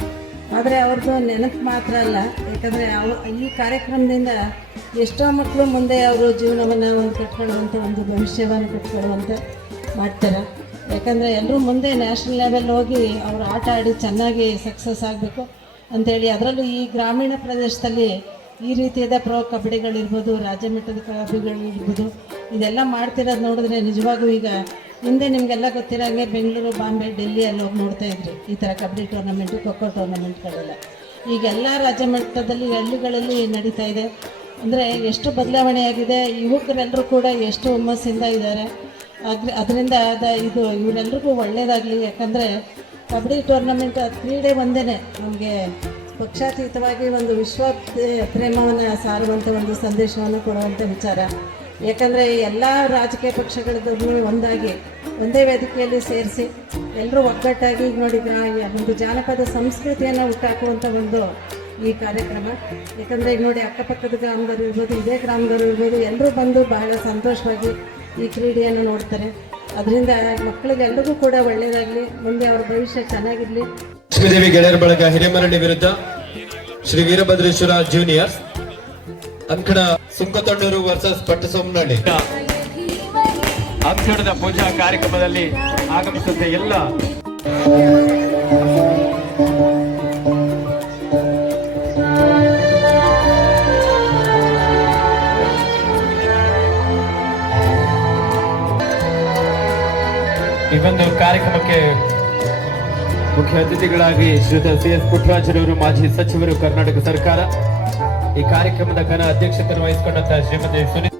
ಆದರೆ ಅವ್ರದ್ದು ನೆನಪು ಮಾತ್ರ ಅಲ್ಲ, ಯಾಕಂದರೆ ಈ ಕಾರ್ಯಕ್ರಮದಿಂದ ಎಷ್ಟೋ ಮಕ್ಕಳು ಮುಂದೆ ಅವರು ಜೀವನವನ್ನು ಒಂದು ಕಟ್ಕೊಳ್ಳುವಂಥ, ಒಂದು ಭವಿಷ್ಯವನ್ನು ಕಟ್ಕೊಳ್ಳುವಂತೆ ಮಾಡ್ತಾರೆ. ಯಾಕಂದರೆ ಎಲ್ಲರೂ ಮುಂದೆ ನ್ಯಾಷನಲ್ ಲೆವೆಲ್ ಹೋಗಿ ಅವರು ಆಟ ಆಡಿ ಚೆನ್ನಾಗಿ ಸಕ್ಸಸ್ ಆಗಬೇಕು ಅಂಥೇಳಿ, ಅದರಲ್ಲೂ ಈ ಗ್ರಾಮೀಣ ಪ್ರದೇಶದಲ್ಲಿ ಈ ರೀತಿಯಾದ ಪ್ರೋ ಕಬಡ್ಡಿಗಳಿರ್ಬೋದು, ರಾಜ್ಯ ಮಟ್ಟದ ಕಬಡ್ಡಿಗಳಿರ್ಬೋದು, ಇದೆಲ್ಲ ಮಾಡ್ತಿರೋದು ನೋಡಿದ್ರೆ ನಿಜವಾಗೂ ಈಗ ಹಿಂದೆ ನಿಮಗೆಲ್ಲ ಗೊತ್ತಿರೋಂಗೆ ಬೆಂಗಳೂರು, ಬಾಂಬೆ, ಡೆಲ್ಲಿ ಅಲ್ಲಿ ಹೋಗಿ ನೋಡ್ತಾ ಇದ್ರಿ ಈ ಥರ ಕಬಡ್ಡಿ ಟೂರ್ನಮೆಂಟು, ಖೋಖೋ ಟೂರ್ನಮೆಂಟ್ಗಳೆಲ್ಲ. ಈಗೆಲ್ಲ ರಾಜ್ಯ ಮಟ್ಟದಲ್ಲಿ ಹಳ್ಳಿಗಳಲ್ಲಿ ನಡೀತಾ ಇದೆ. ಅಂದರೆ ಎಷ್ಟು ಬದಲಾವಣೆಯಾಗಿದೆ, ಯುವಕರೆಲ್ಲರೂ ಕೂಡ ಎಷ್ಟು ಹುಮ್ಮಸ್ಸಿಂದ ಇದ್ದಾರೆ. ಅದರಿಂದ ಇದು ಇವರೆಲ್ರಿಗೂ ಒಳ್ಳೆಯದಾಗಲಿ. ಯಾಕಂದರೆ ಕಬಡ್ಡಿ ಟೂರ್ನಮೆಂಟ್ ಕ್ರೀಡೆ ಒಂದೇ ನಮಗೆ ಪಕ್ಷಾತೀತವಾಗಿ ಒಂದು ವಿಶ್ವ ಪ್ರೇಮವನ್ನು ಸಾರುವಂಥ ಒಂದು ಸಂದೇಶವನ್ನು ಕೊಡುವಂಥ ವಿಚಾರ. ಯಾಕಂದರೆ ಎಲ್ಲ ರಾಜಕೀಯ ಪಕ್ಷಗಳದ್ದು ಒಂದಾಗಿ ಒಂದೇ ವೇದಿಕೆಯಲ್ಲಿ ಸೇರಿಸಿ ಎಲ್ಲರೂ ಒಗ್ಗಟ್ಟಾಗಿ ಈಗ ನೋಡಿ ಒಂದು ಜಾನಪದ ಸಂಸ್ಕೃತಿಯನ್ನು ಹುಟ್ಟಾಕುವಂಥ ಒಂದು ಈ ಕಾರ್ಯಕ್ರಮ. ಯಾಕಂದರೆ ಈಗ ನೋಡಿ ಅಕ್ಕಪಕ್ಕದ ಗ್ರಾಮದವರು ಇರ್ಬೋದು, ಇದೇ ಗ್ರಾಮದವರು ಇರ್ಬೋದು, ಎಲ್ಲರೂ ಬಂದು ಬಹಳ ಸಂತೋಷವಾಗಿ ಈ ಕ್ರೀಡೆಯನ್ನು ನೋಡ್ತಾರೆ. ಅದರಿಂದ ಮಕ್ಕಳಿಗೆಲ್ಲರಿಗೂ ಕೂಡ ಒಳ್ಳೆಯದಾಗಲಿ, ಮುಂದೆ ಅವ್ರ ಭವಿಷ್ಯ ಚೆನ್ನಾಗಿರಲಿ. ಲಕ್ಷ್ಮೀದೇವಿ ಗೆಳೆಯರ ಬಳಗ ಹಿರೇಮರಳ್ಳಿ ವಿರುದ್ಧ ಶ್ರೀ ವೀರಭದ್ರೇಶ್ವರ ಜೂನಿಯರ್ಸ್ ಅಂಕಣ ಸುಂಕತೊಂಡೂರು ವರ್ಸಸ್ ಪಟ್ಟಸೋಮನಹಳ್ಳಿ ಅಂಕಣದ ಪೂಜಾ ಕಾರ್ಯಕ್ರಮದಲ್ಲಿ ಆಗಮಿಸಿದ ಎಲ್ಲ ಈ ಒಂದು ಕಾರ್ಯಕ್ರಮಕ್ಕೆ ಮುಖ್ಯ ಅತಿಥಿಗಳಾಗಿ ಶ್ರೀಯುತ CS ಪುಟ್ಟರಾಜರವರು, ಮಾಜಿ ಸಚಿವರು, ಕರ್ನಾಟಕ ಸರ್ಕಾರ. ಈ ಕಾರ್ಯಕ್ರಮದ ಘನ ಅಧ್ಯಕ್ಷತೆಯನ್ನು ವಹಿಸಿಕೊಂಡಂತಹ ಶ್ರೀಮತಿ ಸುನೀತಾ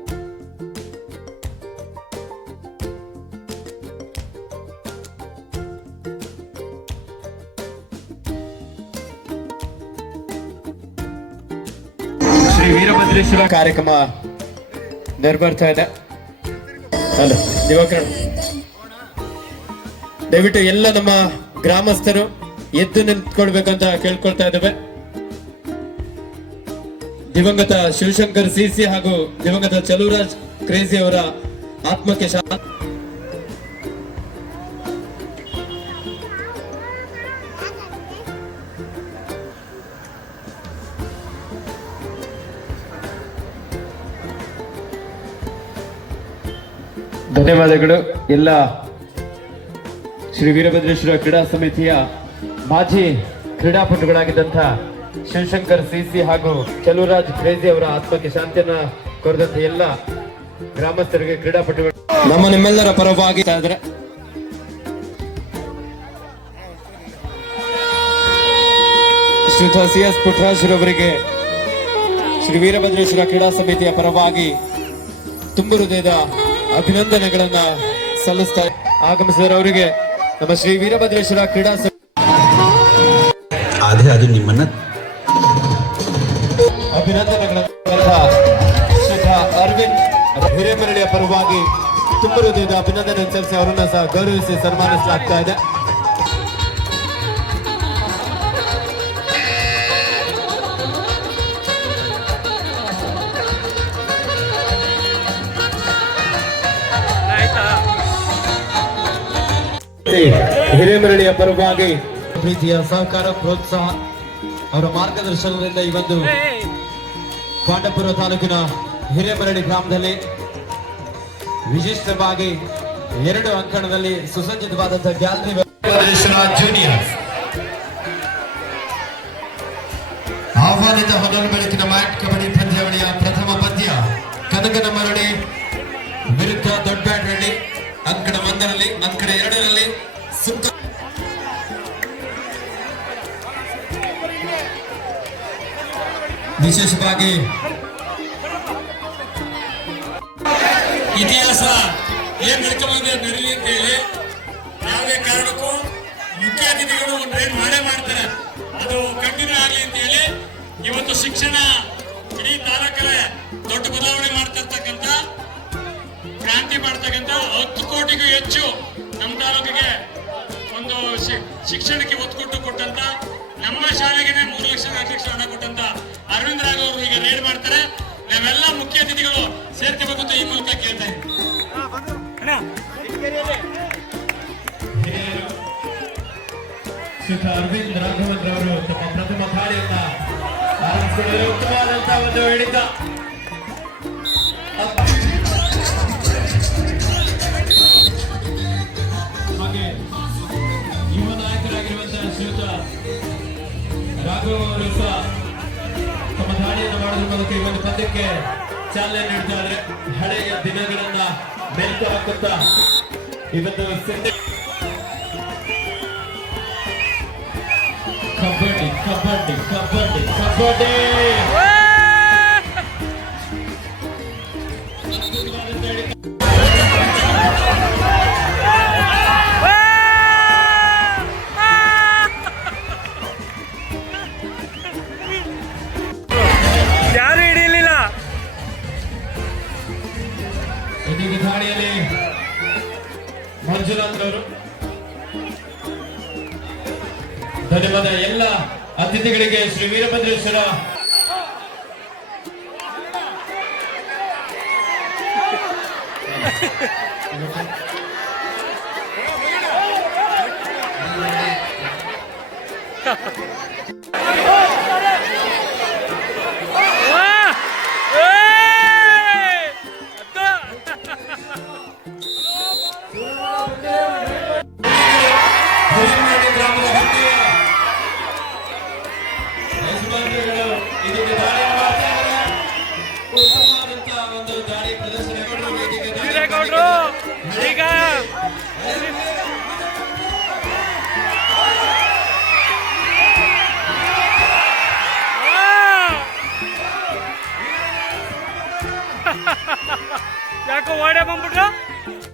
ಶ್ರೀ ವೀರಭದ್ರೇಶ್ವರ ಕಾರ್ಯಕ್ರಮ ನೆರವೇರ್ತಾ ಇದೆ. ಹಲೋ ದಿವಾಕರ್, ದಯವಿಟ್ಟು ಎಲ್ಲ ನಮ್ಮ ಗ್ರಾಮಸ್ಥರು ಎದ್ದು ನಿಂತ್ಕೊಳ್ಬೇಕಂತ ಕೇಳ್ಕೊಳ್ತಾ ಇದ್ದೇವೆ. ದಿವಂಗತ ಶಿವಶಂಕರ್ CC ಹಾಗೂ ದಿವಂಗತ ಚಲುವರಾಜ್ ಕ್ರೇಜಿ ಅವರ ಆತ್ಮಕ್ಕೆ ಧನ್ಯವಾದಗಳು. ಎಲ್ಲ ಶ್ರೀ ವೀರಭದ್ರೇಶ್ವರ ಕ್ರೀಡಾ ಸಮಿತಿಯ ಮಾಜಿ ಕ್ರೀಡಾಪಟುಗಳಾಗಿದ್ದಂಥ ಶಿವಶಂಕರ್ CC ಹಾಗೂ ಚಲುವರಾಜ್ ಕ್ರೇಜಿ ಅವರ ಆತ್ಮಕ್ಕೆ ಶಾಂತಿಯನ್ನ ಕೋರಿದಂತ ಎಲ್ಲ ಗ್ರಾಮಸ್ಥರಿಗೆ, ಕ್ರೀಡಾಪಟುಗಳು ನಿಮ್ಮೆಲ್ಲರ ಪರವಾಗಿ ಇದ್ದಾರೆ. ಶ್ರೀಯುತ CS ಪುಟ್ಟರಾಜರವರಿಗೆ ಶ್ರೀ ವೀರಭದ್ರೇಶ್ವರ ಕ್ರೀಡಾ ಸಮಿತಿಯ ಪರವಾಗಿ ತುಂಬ ಹೃದಯದ ಅಭಿನಂದನೆಗಳನ್ನ ಸಲ್ಲಿಸ್ತಾ ಆಗಮಿಸಿದರೆ ಅವರಿಗೆ ನಮ್ಮ ಶ್ರೀ ವೀರಭದ್ರೇಶ್ವರ ಕ್ರೀಡಾ ಆದ್ರೆ ಅದು ನಿಮ್ಮನ್ನ ಅಭಿನಂದನೆಗಳನ್ನ ಅರವಿಂದ್ ಹಿರೇಮರಳಿಯ ಪರವಾಗಿ ತುಂಬ ಹೃದಯದ ಅಭಿನಂದನೆ ಸಲ್ಲಿಸಿ ಅವರನ್ನ ಸಹ ಗೌರವಿಸಿ ಸನ್ಮಾನಿಸಲಾಗ್ತಾ ಇದೆ. ಹಿರೇಮರಳಿಯ ಪರವಾಗಿ ಪ್ರೀತಿಯ ಸಹಕಾರ ಪ್ರೋತ್ಸಾಹ ಅವರ ಮಾರ್ಗದರ್ಶನದಿಂದ ಈ ಒಂದು ಪಾಂಡವಪುರ ತಾಲೂಕಿನ ಹಿರೇಮರಳಿ ಗ್ರಾಮದಲ್ಲಿ ವಿಶಿಷ್ಟವಾಗಿ 2 ಅಂಕಣದಲ್ಲಿ ಸುಸಜ್ಜಿತವಾದಂತಹ ಗ್ಯಾಲರಿ ಜೂನಿಯರ್ ಆಹ್ವಾನಿತ ಹೊನಲು ಬೆಳಕಿನ ಮ್ಯಾಟ್ ಕಬಡ್ಡಿ ಪಂದ್ಯಾವಳಿಯ ಪ್ರಥಮ ಪಂದ್ಯ ಕನಕನಮರಳಿ ವಿರುದ್ಧ ದೊಡ್ಡಬ್ಯಾಡಹಳ್ಳಿ. ಅಂಕಣ 1ರಲ್ಲಿ, ಅಂಕಣ 2ರಲ್ಲಿ ಸುಕ್ಕ ವಿಶೇಷವಾಗಿ ಇತಿಹಾಸ ಏನ್ ನಡ್ಕೊಂಡ್ಬಂದ್ರೆ ನಡೀಲಿ ಅಂತ ಹೇಳಿ ಯಾವುದೇ ಕಾರಣಕ್ಕೂ ಮುಖ್ಯ ಅತಿಥಿಗಳು ಒಂದು ರೈಡ್ ಮಾಡೇ ಮಾಡ್ತಾರೆ. ಅದು ಕಂಟಿನ್ಯೂ ಆಗಲಿ ಅಂತ ಹೇಳಿ ಇವತ್ತು ಶಿಕ್ಷಣ ಇಡೀ ತಾಲೂಕಲ್ಲೇ ದೊಡ್ಡ ಬದಲಾವಣೆ ಮಾಡ್ತಿರ್ತಕ್ಕಂಥ ಕ್ರಾಂತಿ ಮಾಡ್ತಕ್ಕಂಥ 10 ಕೋಟಿಗೂ ಹೆಚ್ಚು ನಮ್ಮ ತಾಲೂಕಿಗೆ ಒಂದು ಶಿಕ್ಷಣಕ್ಕೆ ಒತ್ತು ಕೊಟ್ಟಂತ ನಮ್ಮ ಶಾಲೆಗೆ 3 ಲಕ್ಷ 4 ಲಕ್ಷ ಹಣ ಕೊಟ್ಟಂತ ಅರವಿಂದ್ ರಾಘವ್ ಅವರು ಈಗ ರೈಡ್ ಮಾಡ್ತಾರೆ. ನಾವೆಲ್ಲ ಮುಖ್ಯ ಅತಿಥಿಗಳು ಸೇರ್ಕೋಬೇಕು ಅಂತ ಈ ಮೂಲಕ ಕೇಳ್ತಾ ಇದ್ದೀವಿ. ಅರವಿಂದ್ ರಾಘವನ್ ರವರು ತಮ್ಮ ಪ್ರಥಮ ದಾಳಿಯನ್ನ ಆರಂಭಿಸಿದರೆ ಉತ್ತಮವಾದಂತಹ ಒಂದು ಹಿಡಿತ. ಹಾಗೆ ಯುವ ನಾಯಕರಾಗಿರುವಂತಹ ಶ್ರೀಯುತ ರಾಘವ್ ಅವರು ಸಹ ತಮ್ಮ ದಾಳಿಯನ್ನು ಮಾಡೋದ್ರ ಮೂಲಕ ಈ ಒಂದು ಪಂದ್ಯಕ್ಕೆ ಚಾಲನೆ ನೀಡ್ತಾ ಇದ್ದಾರೆ. ಹಳೆಯ ದಿನಗಳನ್ನ ಮೆಲುಕು ಹಾಕುತ್ತಾ ಇವತ್ತು ಕಬಡ್ಡಿ ಕಬಡ್ಡಿ ಕಬಡ್ಡಿ ಕಬಡ್ಡಿ ಯಾರು ಹಿಡಿಯಲಿಲ್ಲ. ಇದೀಗ ದಾಳಿಯಲ್ಲಿ ಮಂಜುನಾಥ್ ಅವರು. ಧನ್ಯವಾದ ಎಲ್ಲ ಅತಿಥಿಗಳಿಗೆ. ಶ್ರೀ ವೀರಭದ್ರೇಶ್ವರ